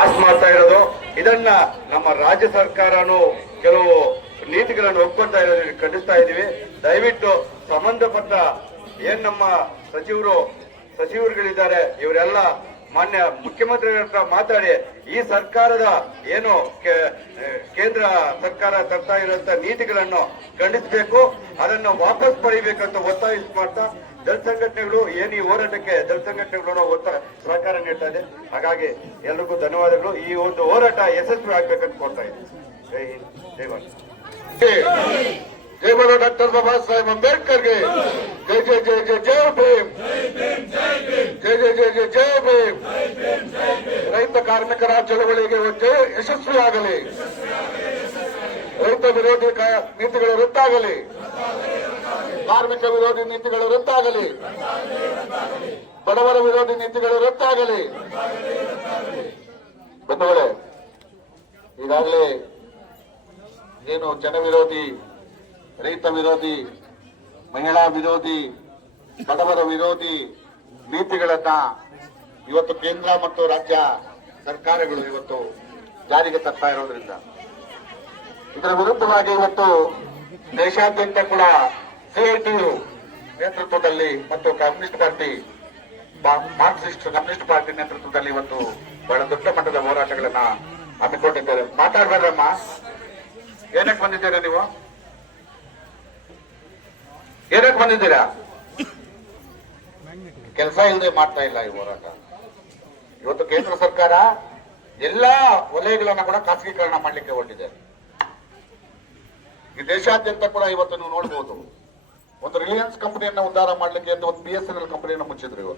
Pass ಮಾಡ್ತಾ ಇರೋದು. ಇದನ್ನ ನಮ್ಮ ರಾಜ್ಯ ಸರ್ಕಾರನು ಕೆಲವು ನೀತಿಗಳನ್ನು ಒಪ್ಕೊಳ್ತಾ ಇರೋದನ್ನ ಖಂಡಿಸ್ತಾ ಇದೀವಿ. ದಯವಿಟ್ಟು ಸಂಬಂಧಪಟ್ಟ ಏನ್ ನಮ್ಮ ಸಚಿವರುಗಳಿದ್ದಾರೆ ಇವರೆಲ್ಲ ಮಾನ್ಯ ಮುಖ್ಯಮಂತ್ರಿಗಳ ಹತ್ರ ಮಾತಾಡಿ ಈ ಸರ್ಕಾರದ ಏನು ಕೇಂದ್ರ ಸರ್ಕಾರ ತರ್ತಾ ಇರುವಂತ ನೀತಿಗಳನ್ನು ಖಂಡಿಸಬೇಕು, ಅದನ್ನು ವಾಪಸ್ ಪಡಿಬೇಕಂತ ಒತ್ತಾಯ ಮಾಡ್ತಾ ದಳ ಸಂಘಟನೆಗಳು ಏನು ಈ ಹೋರಾಟಕ್ಕೆ ದಳ ಸಂಘಟನೆಗಳು ಸಹಕಾರ ನೀಡ್ತಾ ಇದೆ. ಹಾಗಾಗಿ ಎಲ್ರಿಗೂ ಧನ್ಯವಾದಗಳು. ಈ ಒಂದು ಹೋರಾಟ ಯಶಸ್ವಿ ಆಗ್ಬೇಕಂತ ಕೋರ್ತಾ ಇದೆ. ಜೈ ಹಿಂದ್, ಜೈ ಭಾರತ್. जय बोलो डॉक्टर बाबा साहेब अम्बेडकर के जय जय जय जय जय भीम जय जय जय जय जय भीम. ರೈತ ಕಾರ್ಮಿಕರ ಚಳವಳಿಗೆ ಯಶಸ್ವಿಯಾಗಲಿ, ರೈತ ವಿರೋಧಿ ನೀತಿಗಳು ರದ್ದಾಗಲಿ, ಕಾರ್ಮಿಕ ವಿರೋಧಿ ನೀತಿಗಳು ರದ್ದಾಗಲಿ, ಬಡವರ ವಿರೋಧಿ ನೀತಿಗಳು ರದ್ದಾಗಲಿ. ಬಂಧುಗಳೇ, ಈಗಾಗಲೇ ಏನು ಜನ ವಿರೋಧಿ, ರೈತ ವಿರೋಧಿ, ಮಹಿಳಾ ವಿರೋಧಿ, ಬಡವರ ವಿರೋಧಿ ನೀತಿಗಳನ್ನ ಇವತ್ತು ಕೇಂದ್ರ ಮತ್ತು ರಾಜ್ಯ ಸರ್ಕಾರಗಳು ಇವತ್ತು ಜಾರಿಗೆ ತರ್ತಾ ಇರೋದ್ರಿಂದ ಇದರ ವಿರುದ್ಧವಾಗಿ ಇವತ್ತು ದೇಶಾದ್ಯಂತ ಕೂಡ ಸಿಐಟಿಯು ನೇತೃತ್ವದಲ್ಲಿ ಮತ್ತು communist party, Marxist communist party ನೇತೃತ್ವದಲ್ಲಿ ಇವತ್ತು ಬಹಳ ದೊಡ್ಡ ಮಟ್ಟದ ಹೋರಾಟಗಳನ್ನ ಹಮ್ಮಿಕೊಂಡಿದ್ದಾರೆ. ಮಾತಾಡ್ಬೇಡ್ರಮ್ಮ, ಏನಕ್ಕೆ ಬಂದಿದ್ದೀರಾ ನೀವು? ಏನಕ್ಕೆ ಬಂದಿದ್ದೀರಾ? ಕೆಲಸ ಇಲ್ಲದೆ ಮಾಡ್ತಾ ಇಲ್ಲ ಈ ಹೋರಾಟ. ಇವತ್ತು ಕೇಂದ್ರ ಸರ್ಕಾರ ಎಲ್ಲಾ ವಲಯಗಳನ್ನ ಕೂಡ ಖಾಸಗೀಕರಣ ಮಾಡಲಿಕ್ಕೆ ಹೊರಟಿದೆ. ಈ ದೇಶಾದ್ಯಂತ ಕೂಡ ಇವತ್ತು ನೀವು ನೋಡಬಹುದು, ಒಂದು ರಿಲಯನ್ಸ್ ಕಂಪನಿಯನ್ನ ಉದ್ಧಾರ ಮಾಡಲಿಕ್ಕೆ ಅಂತ ಒಂದು BSNL ಕಂಪನಿಯನ್ನು ಮುಚ್ಚಿದ್ರು.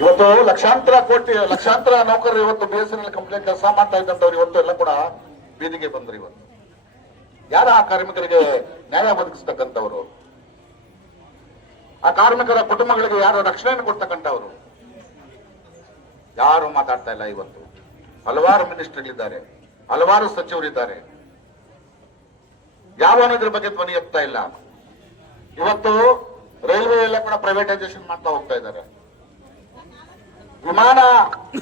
ಇವತ್ತು ಲಕ್ಷಾಂತರ ನೌಕರರು ಇವತ್ತು BSNL ಕಂಪನಿ ಕೆಲಸ ಮಾಡ್ತಾ ಇದ್ದಂತವ್ರು ಇವತ್ತು ಎಲ್ಲ ಕೂಡ ಬೀದಿಗೆ ಬಂದ್ರು. ಇವತ್ತು ಯಾರ ಆ ಕಾರ್ಮಿಕರಿಗೆ ನ್ಯಾಯ ಒದಗಿಸ್ತಕ್ಕಂಥವ್ರು? ಆ ಕಾರ್ಮಿಕರ ಕುಟುಂಬಗಳಿಗೆ ಯಾರು ರಕ್ಷಣೆಯನ್ನು ಕೊಡ್ತಕ್ಕಂಥವ್ರು? ಯಾರು ಮಾತಾಡ್ತಾ ಇಲ್ಲ. ಇವತ್ತು ಹಲವಾರು ಮಿನಿಸ್ಟರ್ಗಳಿದ್ದಾರೆ, ಹಲವಾರು ಸಚಿವರಿದ್ದಾರೆ, ಯಾವನು ಇದ್ರ ಬಗ್ಗೆ ಧ್ವನಿ ಎತ್ತಾ ಇಲ್ಲ. ಇವತ್ತು ರೈಲ್ವೆ ಎಲ್ಲ ಕೂಡ ಪ್ರೈವೇಟೈಸೇಷನ್ ಮಾಡ್ತಾ ಹೋಗ್ತಾ ಇದ್ದಾರೆ,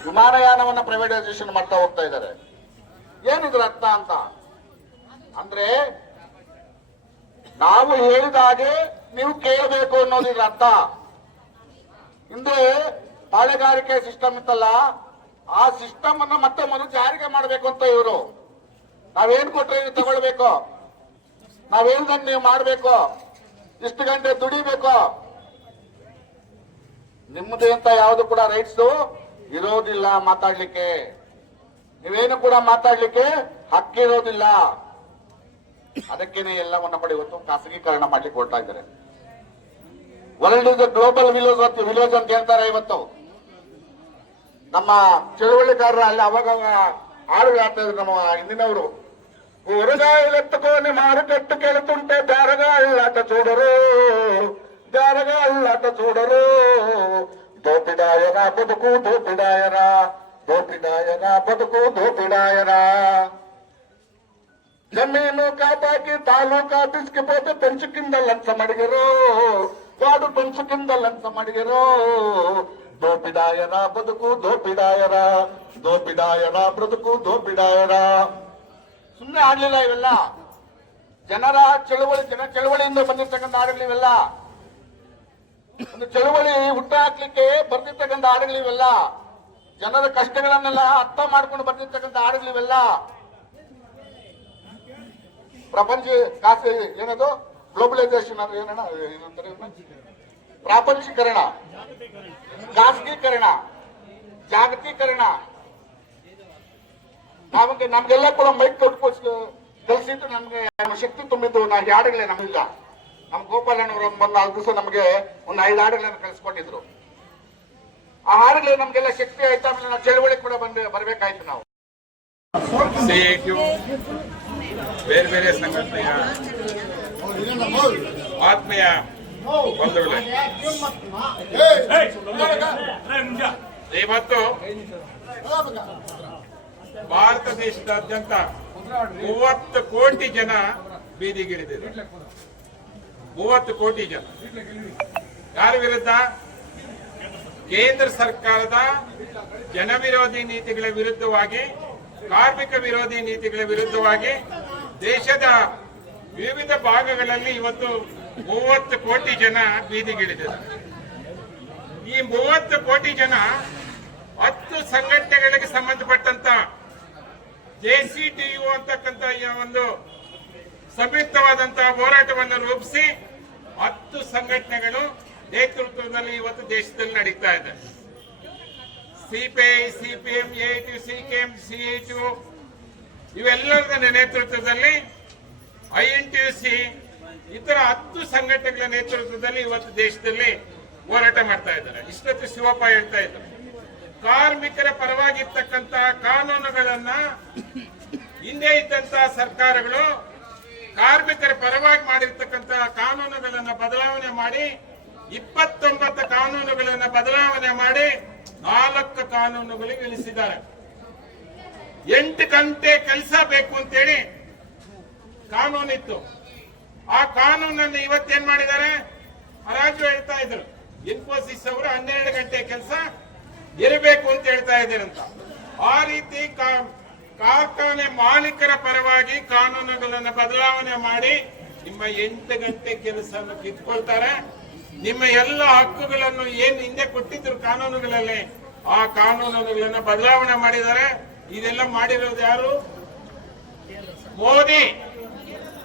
ವಿಮಾನಯಾನವನ್ನ ಪ್ರೈವೇಟೈಸೇಷನ್ ಮಾಡ್ತಾ ಹೋಗ್ತಾ ಇದ್ದಾರೆ. ಏನಿದ್ರ ಅರ್ಥ ಅಂತ ಅಂದ್ರೆ, ನಾವು ಹೇಳಿದ ಹಾಗೆ ನೀವು ಕೇಳಬೇಕು ಅನ್ನೋದಿದ್ರ ಅರ್ಥ. ಹಿಂದೆ ಪಾಳೆಗಾರಿಕೆ ಸಿಸ್ಟಮ್ ಇತ್ತಲ್ಲ, ಆ ಸಿಸ್ಟಮ್ ಅನ್ನ ಮತ್ತೆ ಮೊದಲು ಜಾರಿಗೆ ಮಾಡಬೇಕು ಅಂತ ಇವರು. ನಾವೇನ್ ಕೊಟ್ರೆ ನೀವು ತಗೊಳ್ಬೇಕು, ನಾವ್ ಹೇಳ್ದಂಗೆ ನೀವು ಮಾಡ್ಬೇಕು, ಇಷ್ಟು ಗಂಟೆ ದುಡಿಬೇಕು. ನಿಮ್ಮದೇ ಅಂತ ಯಾವುದು ಕೂಡ ರೈಟ್ಸ್ ಇರೋದಿಲ್ಲ ಮಾತಾಡ್ಲಿಕ್ಕೆ. ನೀವೇನು ಕೂಡ ಮಾತಾಡ್ಲಿಕ್ಕೆ ಹಕ್ಕಿರೋದಿಲ್ಲ. ಅದಕ್ಕೇನೆ ಎಲ್ಲವನ್ನ ಪಡೆ ಇವತ್ತು ಖಾಸಗೀಕರಣ ಮಾಡ್ಲಿಕ್ಕೆ ಹೊರಡ್ತಾ ಇದ್ದಾರೆ. ವರ್ಲ್ಡ್ ಇಸ್ ಗ್ಲೋಬಲ್ ವಿಲೇಜ್ ಅಂತ ಹೇಳ್ತಾರೆ. ಇವತ್ತು ನಮ್ಮ ಚಳುವಳಿಗಾರರ ಅಲ್ಲಿ ಅವಾಗ ಹಾಡುಗಳು ಆಡ್ತಾ ಇದ್ರು ನಮ್ಮ ಹಿಂದಿನವರು. ఊరగాయలెత్తుకొని మారుకట్టు కెళుతుంటే బేరగాళ్ళాట చూడరు, బేరగాళ్ళాట చూడరు. దోపిడాయరా బతుకు దోపిడాయరా, దోపిడాయరా బతుకు దోపిడాయరా. జమీను ఖాతాకి తాలూకా తీసుకుపోతే పెంచు కింద లంచం అడిగరు, వాడు పెంచు కింద లంచం అడిగరు. దోపిడాయరా బతుకు దోపిడాయరా, దోపిడాయరా బ్రతుకు దోపిడాయరా. ಸುಮ್ಮನೆ ಆಡ್ಲಿಲ್ಲ ಇವೆಲ್ಲ. ಜನ ಚಳವಳಿಯಿಂದ ಬಂದಿರ್ತಕ್ಕಂಥ ಹಾಡುಗಳು ಇವೆಲ್ಲ. ಒಂದು ಚಳವಳಿ ಹುಟ್ಟು ಹಾಕ್ಲಿಕ್ಕೆ ಬರ್ತಿರ್ತಕ್ಕಂಥ ಹಾಡುಗಳು ಇವೆಲ್ಲ. ಜನರ ಕಷ್ಟಗಳನ್ನೆಲ್ಲ ಅರ್ಥ ಮಾಡ್ಕೊಂಡು ಬರ್ತಿರ್ತಕ್ಕಂಥ ಹಾಡುಗಳು ಇವೆಲ್ಲ. ಪ್ರಪಂಚ ಏನದು ಗ್ಲೋಬಲೈಸೇಷನ್ ಅಂದ್ರೆ ಏನಣ್ಣ, ಏನಂತಾರೆ, ಪ್ರಾಪಂಚೀಕರಣ, ಖಾಸಗೀಕರಣ, ಜಾಗತೀಕರಣ. ನಮ್ಗೆಲ್ಲ ಕೂಡ ಮೈಕ್ ತೊಟ್ಕೊಟ್ಟು ಕಲಿಸಿದ್ದು ನಮ್ಗೆ ಶಕ್ತಿ ತುಂಬಿದ್ದು ನಾವು ಹಾಡುಗಳೇ ನಮಗಿಲ್ಲ. ನಮ್ ಗೋಪಾಲಣ್ಣವರು ಒಂದು 4 ದಿವಸ ನಮಗೆ ಒಂದು 5 ಹಾಡುಗಳನ್ನು ಕಲಿಸ್ಕೊಟ್ಟಿದ್ರು. ಆ ಹಾಡುಗಳೇ ನಮ್ಗೆಲ್ಲ ಶಕ್ತಿ ಆಯ್ತು. ಆಮೇಲೆ ನಾವು ಚಳವಳಿ ಕೂಡ ಬರ್ಬೇಕಾಯ್ತು. ನಾವು ಬೇರೆ ಬೇರೆ ಸಂಘಟನೆಯ ಆತ್ಮೀಯ ಬಂಧುಗಳೇ, ಇವತ್ತು ಭಾರತ ದೇಶದಾದ್ಯಂತ 30 ಕೋಟಿ ಜನ ಬೀದಿಗಿಳಿದಿದ್ದಾರೆ. 30 ಕೋಟಿ ಜನ. ಯಾರ ವಿರುದ್ಧ? ಕೇಂದ್ರ ಸರ್ಕಾರದ ಜನವಿರೋಧಿ ನೀತಿಗಳ ವಿರುದ್ಧವಾಗಿ, ಕಾರ್ಮಿಕ ವಿರೋಧಿ ನೀತಿಗಳ ವಿರುದ್ಧವಾಗಿ ದೇಶದ ವಿವಿಧ ಭಾಗಗಳಲ್ಲಿ ಇವತ್ತು 30 ಕೋಟಿ ಜನ ಬೀದಿಗಿಳಿದಿದ್ದಾರೆ. ಈ 30 ಕೋಟಿ ಜನ 10 ಸಂಘಟನೆಗಳಿಗೆ ಸಂಬಂಧಪಟ್ಟಂತ JCTU ಅಂತಕ್ಕಂಥ ಒಂದು ಸಂಯುಕ್ತವಾದಂತಹ ಹೋರಾಟವನ್ನು ರೂಪಿಸಿ 10 ಸಂಘಟನೆಗಳು ನೇತೃತ್ವದಲ್ಲಿ ಇವತ್ತು ದೇಶದಲ್ಲಿ ನಡೀತಾ ಇದೆ. CPI, CPM, AITU, CKM, CITU ಇವೆಲ್ಲರ ನೇತೃತ್ವದಲ್ಲಿ INTUC ಇತರ 10 ಸಂಘಟನೆಗಳ ನೇತೃತ್ವದಲ್ಲಿ ಇವತ್ತು ದೇಶದಲ್ಲಿ ಹೋರಾಟ ಮಾಡ್ತಾ ಇದ್ದಾರೆ. ಇಷ್ಟೊತ್ತು ಶಿವಪ್ಪ ಹೇಳ್ತಾ ಇದ್ದಾರೆ, ಕಾರ್ಮಿಕರ ಪರವಾಗಿರ್ತಕ್ಕಂತ ಕಾನೂನುಗಳನ್ನ ಹಿಂದೆ ಇದ್ದಂತ ಸರ್ಕಾರಗಳು ಕಾರ್ಮಿಕರ ಪರವಾಗಿ ಮಾಡಿರ್ತಕ್ಕಂತ ಕಾನೂನುಗಳನ್ನ ಬದಲಾವಣೆ ಮಾಡಿ 29 ಕಾನೂನುಗಳನ್ನ ಬದಲಾವಣೆ ಮಾಡಿ 4 ಕಾನೂನುಗಳಿಗೆ ಇಳಿಸಿದ್ದಾರೆ. 8 ಗಂಟೆ ಕೆಲಸ ಬೇಕು ಅಂತೇಳಿ ಕಾನೂನಿತ್ತು. ಆ ಕಾನೂನನ್ನು ಇವತ್ತೇನ್ ಮಾಡಿದ್ದಾರೆ, ಹರಾಜು ಹೇಳ್ತಾ ಇದ್ರು. ಇನ್ಫೋಸಿಸ್ ಅವರು 12 ಗಂಟೆ ಕೆಲಸ ಇರಬೇಕು ಅಂತ ಹೇಳ್ತಾ ಇದ್ದಾರಂತ. ಆ ರೀತಿ ಕಾರ್ಖಾನೆ ಮಾಲೀಕರ ಪರವಾಗಿ ಕಾನೂನುಗಳನ್ನು ಬದಲಾವಣೆ ಮಾಡಿ ನಿಮ್ಮ 8 ಗಂಟೆ ಕೆಲಸವನ್ನು ಕಿತ್ಕೊಳ್ತಾರೆ. ನಿಮ್ಮ ಎಲ್ಲ ಹಕ್ಕುಗಳನ್ನು ಏನು ಹಿಂದೆ ಕೊಟ್ಟಿದ್ರು ಕಾನೂನುಗಳಲ್ಲಿ, ಆ ಕಾನೂನುಗಳನ್ನು ಬದಲಾವಣೆ ಮಾಡಿದ್ದಾರೆ. ಇದೆಲ್ಲ ಮಾಡಿರೋದು ಯಾರು? ಮೋದಿ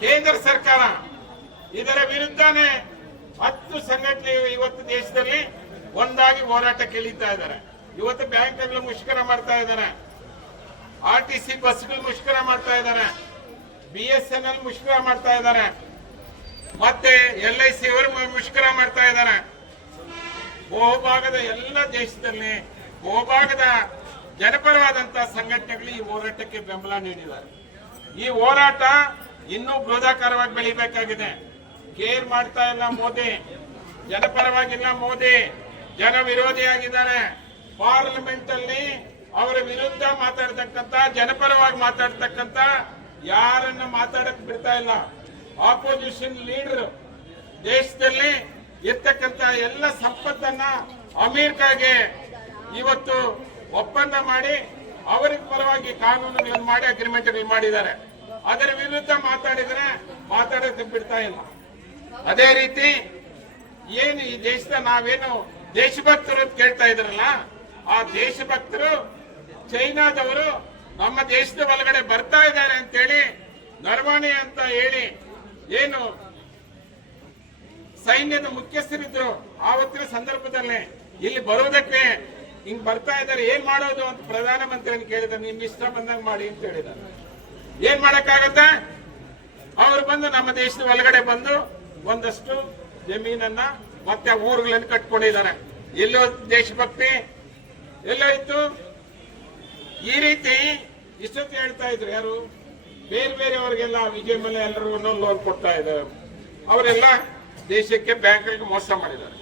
ಕೇಂದ್ರ ಸರ್ಕಾರ. ಇದರ ವಿರುದ್ಧನೇ 10 ಸಂಘಟನೆಗಳು ಇವತ್ತು ದೇಶದಲ್ಲಿ ಒಂದಾಗಿ ಹೋರಾಟಕ್ಕೆ ಇಳಿತಾ ಇದ್ದಾರೆ. ಇವತ್ತು ಬ್ಯಾಂಕ್ಗಳು ಮುಷ್ಕರ ಮಾಡ್ತಾ ಇದ್ದಾರೆ, RTC ಬಸ್ಗಳು ಮುಷ್ಕರ ಮಾಡ್ತಾ ಇದ್ದಾರೆ, BSNL ಮುಷ್ಕರ ಮಾಡ್ತಾ ಇದ್ದಾರೆ, ಮತ್ತೆ LIC ಅವರು ಮುಷ್ಕರ ಮಾಡ್ತಾ ಇದ್ದಾರೆ. ಬಹುಭಾಗದ ಎಲ್ಲ ದೇಶದಲ್ಲಿ ಬಹುಭಾಗದ ಜನಪರವಾದಂತಹ ಸಂಘಟನೆಗಳು ಈ ಹೋರಾಟಕ್ಕೆ ಬೆಂಬಲ ನೀಡಿದ್ದಾರೆ. ಈ ಹೋರಾಟ ಇನ್ನೂ ಬೃಹದಾಕಾರವಾಗಿ ಬೆಳಿಬೇಕಾಗಿದೆ. ಕೇರ್ ಮಾಡ್ತಾ ಇಲ್ಲ ಮೋದಿ, ಜನಪರವಾಗಿಲ್ಲ ಮೋದಿ, ಜನ ವಿರೋಧಿಯಾಗಿದ್ದಾರೆ. ಪಾರ್ಲಿಮೆಂಟ್ ಅಲ್ಲಿ ಅವರ ವಿರುದ್ಧ ಮಾತಾಡ್ತಕ್ಕಂತ, ಜನಪರವಾಗಿ ಮಾತಾಡ್ತಕ್ಕಂತ ಯಾರನ್ನ ಮಾತಾಡಕ್ ಬಿಡ್ತಾ ಇಲ್ಲ. ಆಪೋಸಿಷನ್ ಲೀಡರ್ ದೇಶದಲ್ಲಿ ಇರ್ತಕ್ಕಂತ ಎಲ್ಲ ಸಂಪತ್ತನ್ನ ಅಮೆರಿಕಾಗೆ ಇವತ್ತು ಒಪ್ಪಂದ ಮಾಡಿ ಅವರಿಗೆ ಪರವಾಗಿ ಕಾನೂನುಗಳನ್ನು ಮಾಡಿ ಅಗ್ರಿಮೆಂಟ್ಗಳು ಮಾಡಿದ್ದಾರೆ. ಅದರ ವಿರುದ್ಧ ಮಾತಾಡಿದ್ರೆ ಮಾತಾಡಕ್ಕೆ ಬಿಡ್ತಾ ಇಲ್ಲ. ಅದೇ ರೀತಿ ಏನು ಈ ದೇಶದ ನಾವೇನು ದೇಶಭಕ್ತರು ಅಂತ ಕೇಳ್ತಾ ಇದ್ರಲ್ಲ, ಆ ದೇಶಭಕ್ತರು ಚೈನಾದವರು ನಮ್ಮ ದೇಶದ ಒಳಗಡೆ ಬರ್ತಾ ಇದ್ದಾರೆ ಅಂತೇಳಿ ನರವಣೆ ಅಂತ ಹೇಳಿ ಏನು ಸೈನ್ಯದ ಮುಖ್ಯಸ್ಥರಿದ್ರು ಆವತ್ತಿನ ಸಂದರ್ಭದಲ್ಲಿ ಇಲ್ಲಿ ಬರೋದಕ್ಕೆ ಹಿಂಗ್ ಬರ್ತಾ ಇದ್ದಾರೆ, ಏನ್ ಮಾಡೋದು ಅಂತ ಪ್ರಧಾನಮಂತ್ರಿಯನ್ನು ಕೇಳಿದ್ರೆ ನಿಮ್ ಇಷ್ಟ ಬಂದಂಗ್ ಮಾಡಿ ಅಂತ ಹೇಳಿದ್ದಾರೆ. ಏನ್ ಮಾಡಕ್ಕಾಗತ್ತೆ? ಅವ್ರು ಬಂದು ನಮ್ಮ ದೇಶದ ಒಳಗಡೆ ಬಂದು ಒಂದಷ್ಟು ಜಮೀನನ್ನ ಮತ್ತೆ ಊರುಗಳನ್ನು ಕಟ್ಕೊಂಡಿದ್ದಾರೆ. ಎಲ್ಲೋ ದೇಶಭಕ್ತಿ ಎಲ್ಲೋ ಇತ್ತು. ಈ ರೀತಿ ಇಷ್ಟೊತ್ತು ಹೇಳ್ತಾ ಇದ್ರು ಯಾರು, ಬೇರೆ ಬೇರೆಯವರಿಗೆಲ್ಲ ವಿಜಯ ಮಲ್ಯ ಎಲ್ಲರೂ ಒಂದೊಂದು ಲೋನ್ ಕೊಡ್ತಾ ಇದ್ದಾರೆ. ಅವರೆಲ್ಲ ದೇಶಕ್ಕೆ ಬ್ಯಾಂಕ್ಗಳಿಗೆ ಮೋಸ ಮಾಡಿದ್ದಾರೆ.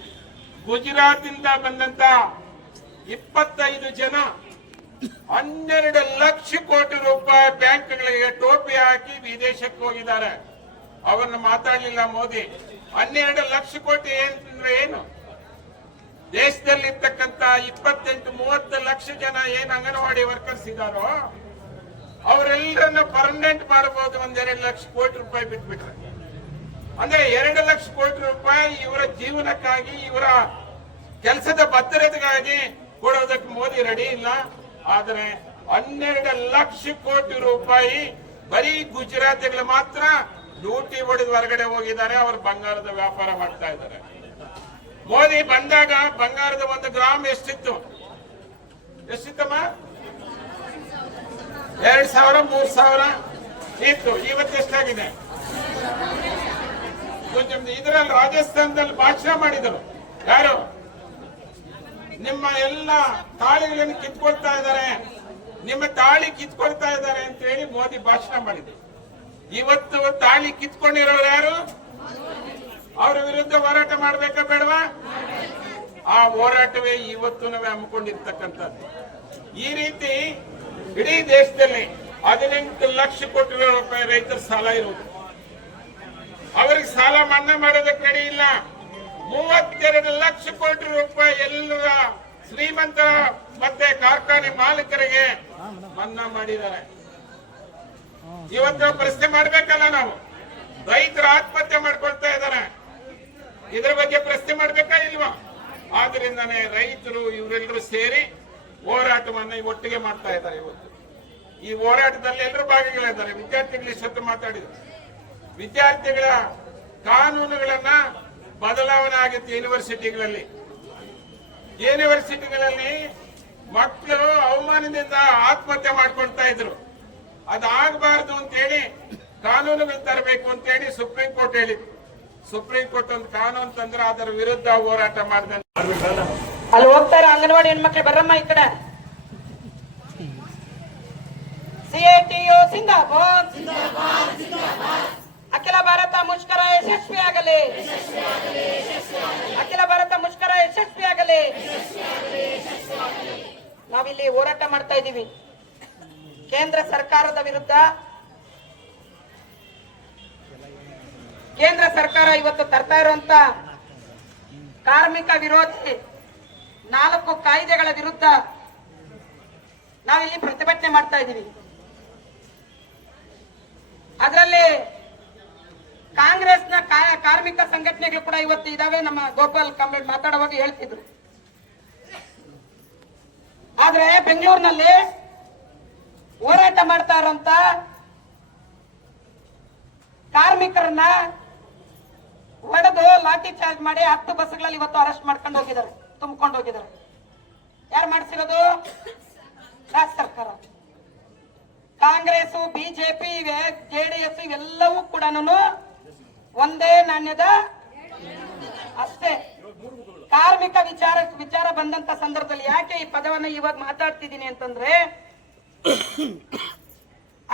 ಗುಜರಾತ್ ಇಂದ ಬಂದಂತ 25 ಜನ 12 ಲಕ್ಷ ಕೋಟಿ ರೂಪಾಯಿ ಬ್ಯಾಂಕ್ಗಳಿಗೆ ಟೋಪಿ ಹಾಕಿ ವಿದೇಶಕ್ಕೆ ಹೋಗಿದ್ದಾರೆ. ಅವರನ್ನು ಮಾತಾಡಲಿಲ್ಲ ಮೋದಿ. 12 ಲಕ್ಷ ಕೋಟಿ ಏನಂದ್ರೆ ಏನು? ದೇಶದಲ್ಲಿ ಇರ್ತಕ್ಕಂತ 28-30 ಲಕ್ಷ ಜನ ಏನ್ ಅಂಗನವಾಡಿ ವರ್ಕರ್ಸ್ ಇದ್ದಾರೋ ಅವರೆಲ್ಲರನ್ನ ಪರ್ಮನೆಂಟ್ ಮಾಡಬಹುದು. 1-2 ಲಕ್ಷ ಕೋಟಿ ರೂಪಾಯಿ ಬಿಟ್ಬಿಟ್ರೆ, ಅಂದ್ರೆ 2 ಲಕ್ಷ ಕೋಟಿ ರೂಪಾಯಿ ಇವರ ಜೀವನಕ್ಕಾಗಿ, ಇವರ ಕೆಲಸದ ಭದ್ರತೆಗಾಗಿ ಕೊಡೋದಕ್ಕೆ ಮೋದಿ ರೆಡಿ ಇಲ್ಲ. ಆದರೆ 12 ಲಕ್ಷ ಕೋಟಿ ರೂಪಾಯಿ ಬರೀ ಗುಜರಾತಿಗಳು ಮಾತ್ರ ಲೂಟಿ ಹೊಡೆದು ಹೊರಗಡೆ ಹೋಗಿದ್ದಾರೆ. ಅವರು ಬಂಗಾರದ ವ್ಯಾಪಾರ ಮಾಡ್ತಾ ಇದ್ದಾರೆ. ಮೋದಿ ಬಂದಾಗ ಬಂಗಾರದ 1 ಗ್ರಾಮ್ ಎಷ್ಟಿತ್ತು? ಎಷ್ಟಿತ್ತಮ್ಮ? 2,000-3,000 ಇತ್ತು. ಇವತ್ತು ಎಷ್ಟಾಗಿದೆ? ಇದರಲ್ಲಿ ರಾಜಸ್ಥಾನದಲ್ಲಿ ಭಾಷಣ ಮಾಡಿದರು. ಯಾರು? ನಿಮ್ಮ ಎಲ್ಲ ತಾಳಿಗಳನ್ನು ಕಿತ್ಕೊಳ್ತಾ ಇದ್ದಾರೆ, ನಿಮ್ಮ ತಾಳಿ ಕಿತ್ಕೊಳ್ತಾ ಇದ್ದಾರೆ ಅಂತ ಹೇಳಿ ಮೋದಿ ಭಾಷಣ ಮಾಡಿದ್ರು. ಇವತ್ತು ತಾಳಿ ಕಿತ್ಕೊಂಡಿರೋರು ಯಾರು? ಅವರ ವಿರುದ್ಧ ಹೋರಾಟ ಮಾಡಬೇಕಾ ಬೇಡವಾ? ಆ ಹೋರಾಟವೇ ಇವತ್ತು ನಾವು ಹಮ್ಮಿಕೊಂಡಿರ್ತಕ್ಕಂಥದ್ದು. ಈ ರೀತಿ ಇಡೀ ದೇಶದಲ್ಲಿ 18 ಲಕ್ಷ ಕೋಟಿ ರೂಪಾಯಿ ರೈತರ ಸಾಲ ಇರುವುದು. ಅವರಿಗೆ ಸಾಲ ಮನ್ನಾ ಮಾಡೋದಕ್ಕೆ ರೆಡಿ ಇಲ್ಲ. 32 ಲಕ್ಷ ಕೋಟಿ ರೂಪಾಯಿ ಎಲ್ಲರ ಶ್ರೀಮಂತರ ಮತ್ತೆ ಕಾರ್ಖಾನೆ ಮಾಲೀಕರಿಗೆ ಮನ್ನಾ ಮಾಡಿದ್ದಾರೆ. ಇವತ್ತು ಪ್ರಶ್ನೆ ಮಾಡ್ಬೇಕಲ್ಲ ನಾವು, ರೈತರು ಆತ್ಮಹತ್ಯೆ ಮಾಡ್ಕೊಳ್ತಾ ಇದ್ದಾರೆ, ಇದ್ರ ಬಗ್ಗೆ ಪ್ರಶ್ನೆ ಮಾಡ್ಬೇಕಾ ಇಲ್ವಾ? ಆದ್ರಿಂದಾನೇ ರೈತರು ಇವರೆಲ್ಲರೂ ಸೇರಿ ಹೋರಾಟವನ್ನ ಒಟ್ಟಿಗೆ ಮಾಡ್ತಾ ಇದ್ದಾರೆ. ಇವತ್ತು ಈ ಹೋರಾಟದಲ್ಲಿ ಎಲ್ಲರೂ ಭಾಗಿಗಳಿದ್ದಾರೆ. ವಿದ್ಯಾರ್ಥಿಗಳು ಇಷ್ಟೊತ್ತು ಮಾತಾಡಿದ್ರು. ವಿದ್ಯಾರ್ಥಿಗಳ ಕಾನೂನುಗಳನ್ನ ಬದಲಾವಣೆ ಆಗುತ್ತೆ. ಯೂನಿವರ್ಸಿಟಿಗಳಲ್ಲಿ ಮಕ್ಕಳು ಅವಮಾನದಿಂದ ಆತ್ಮಹತ್ಯೆ ಮಾಡ್ಕೊಳ್ತಾ ಇದ್ರು. ಅದಾಗಬಾರದು ಅಂತೇಳಿ ಕಾನೂನುಗಳು ತರಬೇಕು ಅಂತೇಳಿ ಸುಪ್ರೀಂ ಕೋರ್ಟ್ ಹೇಳಿದ್ರು. ಸುಪ್ರೀಂ ಕೋರ್ಟ್ ಒಂದು ಕಾನೂನು ತಂದ್ರೆ ಅದರ ವಿರುದ್ಧ ಹೋರಾಟ ಮಾಡಿದ ಅಲ್ಲಿ ಹೋಗ್ತಾರೆ ಅಂಗನವಾಡಿ ಹೆಣ್ಮಕ್ಳು ಬರಮ್ಮ ಈ ಕಡೆ. ಸಿಐಟಿಯು ಸಿಂದಾಬಾದ್, ಅಖಿಲ ಭಾರತ ಮುಷ್ಕರ ಯಶಸ್ವಿಯಾಗಲಿ, ಅಖಿಲ ಭಾರತ ಮುಷ್ಕರ ಯಶಸ್ವಿಯಾಗಲಿ. ನಾವಿಲ್ಲಿ ಹೋರಾಟ ಮಾಡ್ತಾ ಇದ್ದೀವಿ ಕೇಂದ್ರ ಸರ್ಕಾರದ ವಿರುದ್ಧ. ಕೇಂದ್ರ ಸರ್ಕಾರ ಇವತ್ತು ತರ್ತಾ ಇರುವಂತ ಕಾರ್ಮಿಕ ವಿರೋಧಿ 4 ಕಾಯ್ದೆಗಳ ವಿರುದ್ಧ ನಾವಿಲ್ಲಿ ಪ್ರತಿಭಟನೆ ಮಾಡ್ತಾ ಇದ್ದೀವಿ. ಅದರಲ್ಲಿ ಕಾಂಗ್ರೆಸ್ನ ಕಾರ್ಮಿಕ ಸಂಘಟನೆಗಳು ಕೂಡ ಇವತ್ತು ಇದಾವೆ. ನಮ್ಮ ಗೋಪಾಲ್ ಕಾಮ್ರೇಡ್ ಮಾತಾಡುವಾಗ ಹೇಳ್ತಿದ್ರು. ಆದ್ರೆ ಬೆಂಗಳೂರಿನಲ್ಲಿ ಹೋರಾಟ ಮಾಡ್ತಾ ಇರುವಂತ ಕಾರ್ಮಿಕರನ್ನ ಹೊಡೆದು ಲಾಠಿ ಚಾರ್ಜ್ ಮಾಡಿ 10 ಬಸ್ಗಳಲ್ಲಿ ಇವತ್ತು ಅರೆಸ್ಟ್ ಮಾಡ್ಕೊಂಡು ಹೋಗಿದ್ದಾರೆ, ತುಂಬಿಕೊಂಡು ಹೋಗಿದ್ದಾರೆ. ಯಾರು ಮಾಡಿಸಿರೋದು? ರಾಜ್ಯ ಸರ್ಕಾರ. ಕಾಂಗ್ರೆಸ್, ಬಿಜೆಪಿ, ಜೆಡಿಎಸ್ ಇವೆಲ್ಲವೂ ಕೂಡ ಒಂದೇ ನಾಣ್ಯದ ಅಷ್ಟೇ. ಕಾರ್ಮಿಕ ವಿಚಾರ ಬಂದಂತ ಸಂದರ್ಭದಲ್ಲಿ ಯಾಕೆ ಈ ಪದವನ್ನು ಇವಾಗ ಮಾತಾಡ್ತಿದ್ದೀನಿ ಅಂತಂದ್ರೆ,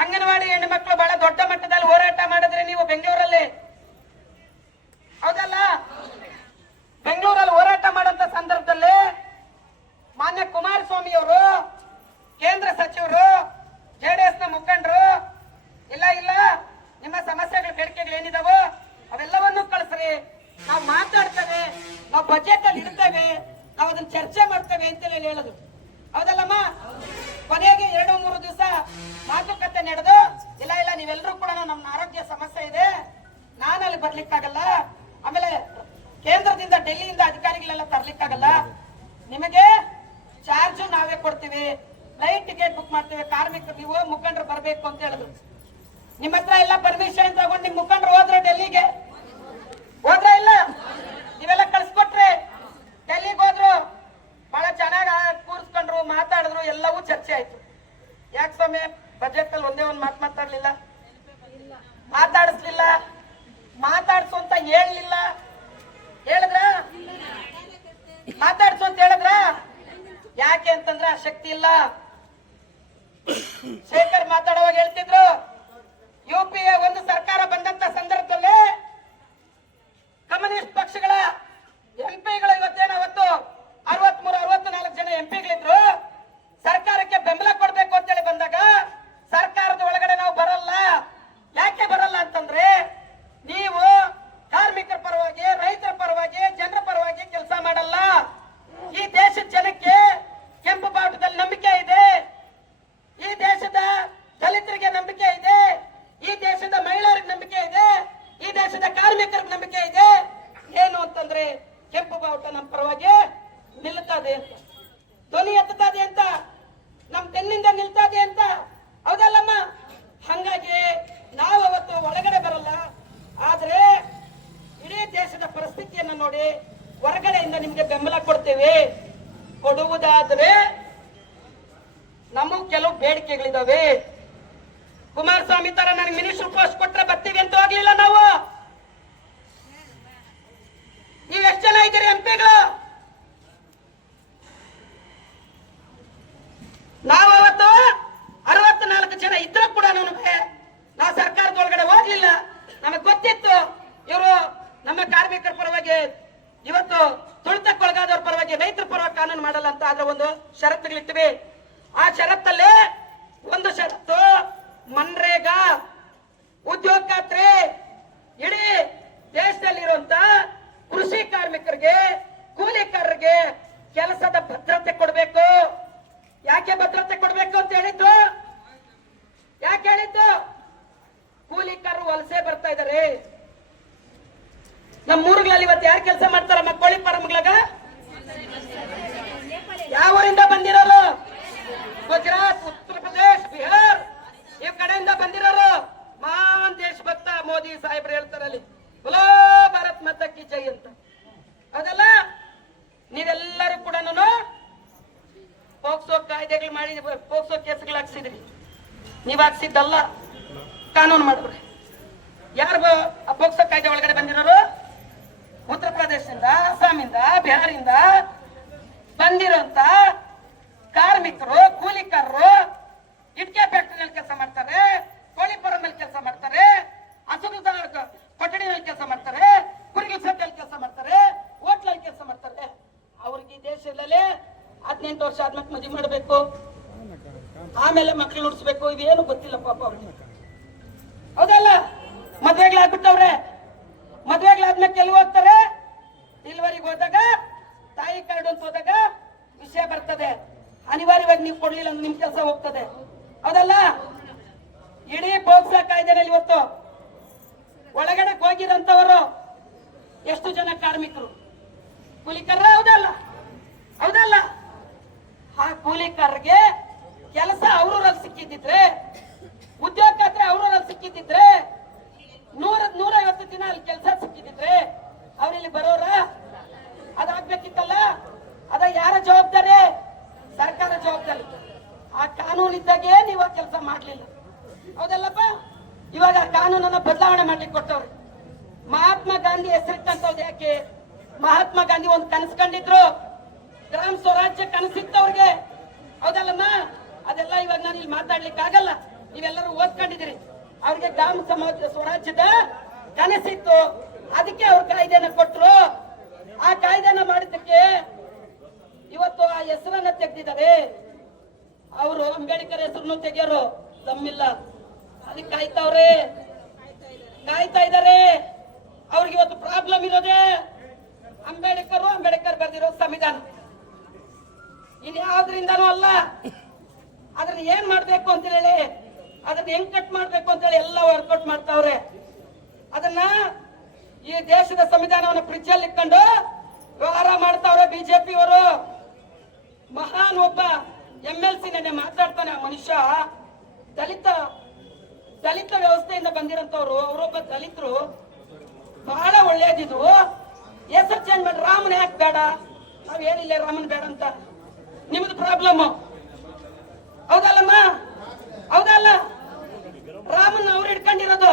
ಅಂಗನವಾಡಿ ಹೆಣ್ಣುಮಕ್ಕಳು ಬಹಳ ದೊಡ್ಡ ಮಟ್ಟದಲ್ಲಿ ಹೋರಾಟ ಮಾಡಿದ್ರೆ ನೀವು ಬೆಂಗಳೂರಲ್ಲಿ, ಹೌದಲ್ಲ? ಬೆಂಗಳೂರಲ್ಲಿ ಹೋರಾಟ ಮಾಡಂತ ಸಂದರ್ಭದಲ್ಲಿ ಮಾನ್ಯ ಕುಮಾರಸ್ವಾಮಿ ಅವರು, ಕೇಂದ್ರ ಸಚಿವರು, ಜೆಡಿಎಸ್ ನ ಮುಖಂಡರು ಇಲ್ಲ ನಿಮ್ಮ ಸಮಸ್ಯೆಗಳು ಬೇಡಿಕೆಗಳು ಏನಿದಾವೋ ಅವೆಲ್ಲವನ್ನೂ ಕಳಿಸ್ರಿ, ನಾವು ಮಾತಾಡ್ತೇವೆ, ನಾವು ಬಜೆಟ್ ಅಲ್ಲಿ ಇಡ್ತೇವೆ, ನಾವು ಅದನ್ನ ಚರ್ಚೆ ಮಾಡ್ತೇವೆ ಅಂತ ಹೇಳೋದು, ಹೌದಲ್ಲಮ್ಮ? ಕೊನೆಗೆ 2-3 ದಿವಸ ಮಾತುಕತೆ ನಡೆದು ಇಲ್ಲ ನೀವೆಲ್ಲರೂ ಕೂಡ ನಮ್ಮ ಆರೋಗ್ಯ ಸಮಸ್ಯೆ ಇದೆ, ನಾನಲ್ಲಿ ಬರ್ಲಿಕ್ಕಾಗಲ್ಲ, ಆಮೇಲೆ ಕೇಂದ್ರದಿಂದ ಡೆಲ್ಲಿಯಿಂದ ಅಧಿಕಾರಿಗಳೆಲ್ಲ ತರ್ಲಿಕ್ಕಾಗಲ್ಲ, ನಿಮಗೆ ಚಾರ್ಜ್ ನಾವೇ ಕೊಡ್ತೀವಿ, ಫ್ಲೈಟ್ ಟಿಕೆಟ್ ಬುಕ್ ಮಾಡ್ತೇವೆ, ಕಾರ್ಮಿಕರು ನೀವು ಮುಖಂಡರು ಬರಬೇಕು ಅಂತ ಹೇಳಿದ್ರು. ನಿಮ್ಮ ಹತ್ರ ಎಲ್ಲ ಪರ್ಮಿಷನ್ ತಗೊಂಡು ನಿಮ್ ಮುಖಂಡರು ಹೋದ್ರೆ ಡೆಲ್ಲಿಗೆ ಹೋದ್ರೆ ಇಲ್ಲ, ನೀವೆಲ್ಲ ಕಳ್ಸಿಕೊಟ್ರೆ ಡೆಲ್ಲಿಗೆ ಹೋದ್ರು, ಬಹಳ ಚೆನ್ನಾಗಿ ಕೂರಿಸ್ಕೊಂಡ್ರು, ಮಾತಾಡಿದ್ರು, ಎಲ್ಲವೂ ಚರ್ಚೆ ಆಯ್ತು. ಯಾಕೆ ಸ್ವಾಮಿ ಬಜೆಟ್ ಅಲ್ಲಿ ಒಂದೇ ಒಂದು ಮಾತಾಡ್ಲಿಲ್ಲ, ಮಾತಾಡಿಸ್ಲಿಲ್ಲ, ಮಾತಾಡ್ಸು ಅಂತ ಹೇಳಲಿಲ್ಲ, ಹೇಳಿದ್ರ? ಮಾತಾಡ್ಸು ಅಂತ ಹೇಳಿದ್ರ? ಯಾಕೆ ಅಂತಂದ್ರೆ ಆ ಶಕ್ತಿ ಇಲ್ಲ. ಶೇಖರ್ ಮಾತಾಡುವಾಗ ಹೇಳ್ತಿದ್ರು, ಯುಪಿಎ ಒಂದು ಸರ್ಕಾರ ಬಂದಂತ ಸಂದರ್ಭದಲ್ಲಿ ಕಮ್ಯುನಿಸ್ಟ್ ಪಕ್ಷಗಳ ಎಂಪಿಗಳು ಅವತ್ತು 63-64 ಜನ ಎಂಪಿಗಳಿದ್ರು. ಸರ್ಕಾರಕ್ಕೆ ಬೆಂಬಲ ಕೊಡ್ಬೇಕು ಅಂತೇಳಿ ಬಂದಾಗ ಸರ್ಕಾರದ ಒಳಗಡೆ ನಾವು ಬರಲ್ಲ. ಯಾಕೆ ಬರಲ್ಲ ಅಂತಂದ್ರೆ, ನೀವು ಕಾರ್ಮಿಕರ ಪರವಾಗಿ, ರೈತರ ಪರವಾಗಿ, ಜನರ ಪರವಾಗಿ ಕೆಲಸ ಮಾಡಲ್ಲ. ಈ ದೇಶದ ಜನಕ್ಕೆ ಕೆಂಪು ಬಾವುಟದಲ್ಲಿ ನಂಬಿಕೆ ಇದೆ, ಈ ದೇಶದ ದಲಿತರಿಗೆ ನಂಬಿಕೆ ಇದೆ, ಈ ದೇಶದ ಮಹಿಳೆಯರಿಗೆ ನಂಬಿಕೆ ಇದೆ, ಈ ದೇಶದ ಕಾರ್ಮಿಕರಿಗೆ ನಂಬಿಕೆ ಇದೆ. ಏನು ಅಂತಂದ್ರೆ ಕೆಂಪು ಬಾವುಟ ನಮ್ಮ ಪರವಾಗಿ ನಿಲ್ತದೆ ಅಂತ, ಧ್ವನಿ ಎತ್ತದೆ ಅಂತ, ನಮ್ ಬೆನ್ನಿಂದ ನಿಲ್ತದೆ ಅಂತ, ಹೌದಲ್ಲಮ್ಮ? ಹಂಗಾಗಿ ನಾವು ಅವತ್ತು ಒಳಗಡೆ ಬರಲ್ಲ. ಆದ್ರೆ ಇಡೀ ದೇಶದ ಪರಿಸ್ಥಿತಿಯನ್ನ ನೋಡಿ ಹೊರಗಡೆಯಿಂದ ನಿಮ್ಗೆ ಬೆಂಬಲ ಕೊಡ್ತೇವೆ. ಕೊಡುವುದಾದ್ರೆ ನಮಗೂ ಕೆಲವು ಬೇಡಿಕೆಗಳಿದಾವೆ. ಕುಮಾರಸ್ವಾಮಿ ತರ ನನಗೆ ಮಿನಿಸ್ಟರ್ ಪೋಸ್ಟ್ ಕೊಟ್ರೆ ಬರ್ತೀವಿ ಅಂತ ಹೋಗ್ಲಿಲ್ಲ ನಾವು. ನೀವು ಎಷ್ಟು ಜನ ಇದ್ದೀರಿ ಎಂಪಿಗಳು? ನಾವು ಅವತ್ತು 64 ಜನ ಇದ್ರೂ ಕೂಡ ನಾವು ಸರ್ಕಾರದ ಒಳಗಡೆ ಹೋಗ್ಲಿಲ್ಲ. ನಮಗೆ ಗೊತ್ತಿತ್ತು ಇವರು ನಮ್ಮ ಕಾರ್ಮಿಕರ ಪರವಾಗಿ, ಇವತ್ತು ತುಳಿತಕ್ಕೊಳಗಾದವ್ರ ಪರವಾಗಿ, ರೈತರ ಪರವಾಗಿ ಕಾನೂನು ಮಾಡಲ್ಲ ಅಂತ. ಆದ್ರೆ ಒಂದು ಷರತ್ತುಗಳಿಟ್ಟಿವೆ. ಆ ಷರತ್ತಲ್ಲಿ ಒಂದು ಷರತ್ತು, ಮನ್ರೇಗಾ ಉದ್ಯೋಗ ಖಾತ್ರಿ ಇಡೀ ದೇಶದಲ್ಲಿರುವಂತ ಕೃಷಿ ಕಾರ್ಮಿಕರಿಗೆ, ಕೂಲಿಕಾರರಿಗೆ ಕೆಲಸದ ಭದ್ರತೆ ಕೊಡಬೇಕು. ಯಾಕೆ ಭದ್ರತೆ ಕೊಡ್ಬೇಕು ಅಂತ ಹೇಳಿದ್ದು? ಯಾಕೆ ಹೇಳಿದ್ದು? ಕೂಲಿಕರು ವಲಸೆ ಬರ್ತಾ ಇದಾರೆ. ನಮ್ಮ ಊರುಗಳಲ್ಲಿ ಇವತ್ತು ಯಾರು ಕೆಲಸ ಮಾಡ್ತಾರ? ಕೋಳಿ ಫಾರ್ಮ್ಗಳಾಗ ಯಾವ ಊರಿಂದ ಬಂದಿರೋರು? ಗುಜರಾತ್, ಉತ್ತರ ಪ್ರದೇಶ್, ಬಿಹಾರ್ ಈ ಕಡೆಯಿಂದ ಬಂದಿರೋರು. ಮಹಾನ್ ದೇಶಭಕ್ತ ಮೋದಿ ಸಾಹೇಬ್ರು ಹೇಳ್ತಾರಲ್ಲಿ ಬಲೋ ಭಾರತ್ ಮಾತಾ ಕಿ ಜೈ ಅಂತ. ಅದಲ್ಲ, ನೀವೆಲ್ಲರೂ ಕೂಡ ಪೋಕ್ಸೋ ಕಾಯ್ದೆಗಳು ಮಾಡಿ ಪೋಕ್ಸೋ ಕೇಸ್ಗಳು ಹಾಕ್ಸಿದ್ರಿ. ನೀವ್ ಹಾಕ್ಸಿದ್ದಲ್ಲ, ಕಾನೂನು ಮಾಡಿದ್ರಿ. ಯಾರು ಪೋಕ್ಸೋ ಕಾಯ್ದೆ ಒಳಗಡೆ ಬಂದಿರೋರು? ಉತ್ತರ ಪ್ರದೇಶದಿಂದ, ಅಸ್ಸಾಮಿಂದ, ಬಿಹಾರಿಂದ ಬಂದಿರೋಂತ ಕಾರ್ಮಿಕರು, ಕೂಲಿಕಾರರು ಇಟ್ಕೆ ಫ್ಯಾಕ್ಟರಿನಲ್ಲಿ ಕೆಲಸ ಮಾಡ್ತಾರೆ, ಕೋಳಿ ಫಾರಂ ಅಲ್ಲಿ ಕೆಲಸ ಮಾಡ್ತಾರೆ, ಹಸುರು ಕೊಠಡಿನಲ್ಲಿ ಕೆಲಸ ಮಾಡ್ತಾರೆ, ಕುರಿಗಳ ಸಟ್ಟಲ್ಲಿ ಕೆಲಸ ಮಾಡ್ತಾರೆ, ಹೋಟ್ಲಲ್ಲಿ ಕೆಲಸ ಮಾಡ್ತಾರೆ. ಅವ್ರಿಗೆ ಈ ದೇಶದಲ್ಲಿ 18 ವರ್ಷ ಆದ್ಮೇಲೆ ಮದುವೆ ಮಾಡಬೇಕು, ಆಮೇಲೆ ಮಕ್ಳು ಉಡ್ಸ್ಬೇಕು, ಇವೇನು ಗೊತ್ತಿಲ್ಲ ಪಾಪ ಅವ್ರಿಗೆ. ಹೌದಲ್ಲ? ಮದ್ವೆಗಳಾಗ್ಬಿಟ್ಟವ್ರೆ. ಮದ್ವೆಗಳಾದ್ಮೇಲೆ ಕೆಲವು ಹೋಗ್ತಾರೆ, ಡೆಲಿವರಿಗೆ ಹೋದಾಗ ತಾಯಿ ಕಾರ್ಡ್ ಅಂತ ಹೋದಾಗ ವಿಷಯ ಬರ್ತದೆ. ಅನಿವಾರ್ಯವಾಗಿ ನೀವು ಕೊಡ್ಲಿಲ್ಲ ಅಂದ್ರೆ ನಿಮ್ ಕೆಲಸ ಹೋಗ್ತದೆ. ಹೌದಲ್ಲ? ಇಡೀ ಪೋಕ್ಸೋ ಕಾಯ್ದೆನಲ್ಲಿ ಇವತ್ತು ಒಳಗಡೆ ಹೋಗಿರಂತವರು ಎಷ್ಟು ಜನ ಕಾರ್ಮಿಕರು, ಕೂಲಿಕರ? ಹೌದಲ್ಲ? ಹೌದಲ್ಲ? ಆ ಕೂಲಿಕರ್ಗೆ ಕೆಲಸ ಅವ್ರಲ್ಲಿ ಸಿಕ್ಕಿದ್ರೆ, ಉದ್ಯೋಗ ಖಾತ್ರಿ ಅವ್ರಲ್ಲಿ ಸಿಕ್ಕಿದ್ರೆ, 150 ದಿನ ಅಲ್ಲಿ ಕೆಲಸ ಸಿಕ್ಕಿದ್ರೆ ಅವ್ರಿಲ್ಲಿ ಬರೋರ? ಅದಾಗ್ಬೇಕಿತ್ತಲ್ಲ. ಅದ ಯಾರ ಜವಾಬ್ದಾರಿ? ಸರ್ಕಾರ ಜವಾಬ್ದಾರಿ. ಆ ಕಾನೂನು ಇದ್ದಾಗೆ ನೀವು ಆ ಕೆಲಸ ಮಾಡ್ಲಿಲ್ಲ. ಹೌದಲ್ಲಪ್ಪ? ಇವಾಗ ಕಾನೂನನ್ನ ಬದಲಾವಣೆ ಮಾಡ್ಲಿಕ್ಕೆ ಕೊಟ್ಟವ್ರು. ಮಹಾತ್ಮ ಗಾಂಧಿ ಹೆಸರಿಟ್ಟಂತವ್ದು ಯಾಕೆ? ಮಹಾತ್ಮ ಗಾಂಧಿ ಒಂದು ಕನಸು ಕಂಡಿದ್ರು, ಗ್ರಾಮ ಸ್ವರಾಜ್ಯ ಕನಸಿತ್ತವ್ರಿಗೆ. ಹೌದಲ್ಲಮ್ಮ? ಅದೆಲ್ಲ ಇವಾಗ ನಾನು ಇಲ್ಲಿ ಮಾತಾಡ್ಲಿಕ್ಕೆ ಆಗಲ್ಲ, ನೀವೆಲ್ಲರೂ ಓದ್ಕೊಂಡಿದ್ದೀರಿ. ಅವ್ರಿಗೆ ಗ್ರಾಮ ಸ್ವರಾಜ್ಯದ ಕನಸಿತ್ತು, ಅದಕ್ಕೆ ಅವ್ರ ಕಾಯ್ದೆನ ಕೊಟ್ರು. ಆ ಕಾಯ್ದೆನ ಮಾಡಿದ್ದಕ್ಕೆ ಇವತ್ತು ಆ ಹೆಸರನ್ನ ತೆಗೆದಿದ್ದಾರೆ. ಅವರು ಅಂಬೇಡ್ಕರ್ ಹೆಸರನ್ನು ತೆಗೆಯೋರು ತಮ್ಮಿಲ್ಲ, ಅದಕ್ಕೆ ಕಾಯ್ತಾ ಇದ್ದಾರೆ. ಅವ್ರಿಗೆ ಇವತ್ತು ಪ್ರಾಬ್ಲಮ್ ಇರೋದೇ ಅಂಬೇಡ್ಕರ್ ಬರ್ದಿರೋ ಸಂವಿಧಾನ, ಇನ್ಯಾವುದ್ರಿಂದನೂ ಅಲ್ಲ. ಅದನ್ನ ಏನ್ ಮಾಡ್ಬೇಕು ಅಂತ ಹೇಳಿ, ಅದನ್ನ ಹೆಂಗ್ ಕಟ್ ಮಾಡ್ಬೇಕು ಅಂತ ಹೇಳಿ ಎಲ್ಲ ವರ್ಕೌಟ್ ಮಾಡ್ತಾವ್ರೆ. ಅದನ್ನ ಈ ದೇಶದ ಸಂವಿಧಾನವನ್ನು ಫ್ರಿಡ್ಜಲ್ಲಿ ಇಟ್ಕೊಂಡು ವ್ಯವಹಾರ ಮಾಡ್ತಾವ್ರೆ ಬಿಜೆಪಿ ಅವರು. ಮಹಾನ್ ಒಬ್ಬ MLC ನೆನೆ ಮಾತಾಡ್ತಾನೆ. ಆ ಮನುಷ್ಯ ದಲಿತ ವ್ಯವಸ್ಥೆಯಿಂದ ಬಂದಿರಂತವ್ರು, ಅವರೊಬ್ಬ ದಲಿತರು, ಬಹಳ ಒಳ್ಳೇದಿದ್ರು. ಹೆಸರು ಚೇಂಜ್ ಮಾಡಿ ರಾಮನ್ ಯಾಕೆ ಬೇಡ? ನಾವ್ ಏನಿಲ್ಲ ರಾಮನ್ ಬೇಡ ಅಂತ. ನಿಮ್ದು ಪ್ರಾಬ್ಲಮ್. ಹೌದಲ್ಲಮ್ಮ? ಹೌದಲ್ಲ? ರಾಮನ್ ಅವ್ರು ಹಿಡ್ಕೊಂಡಿರೋದು.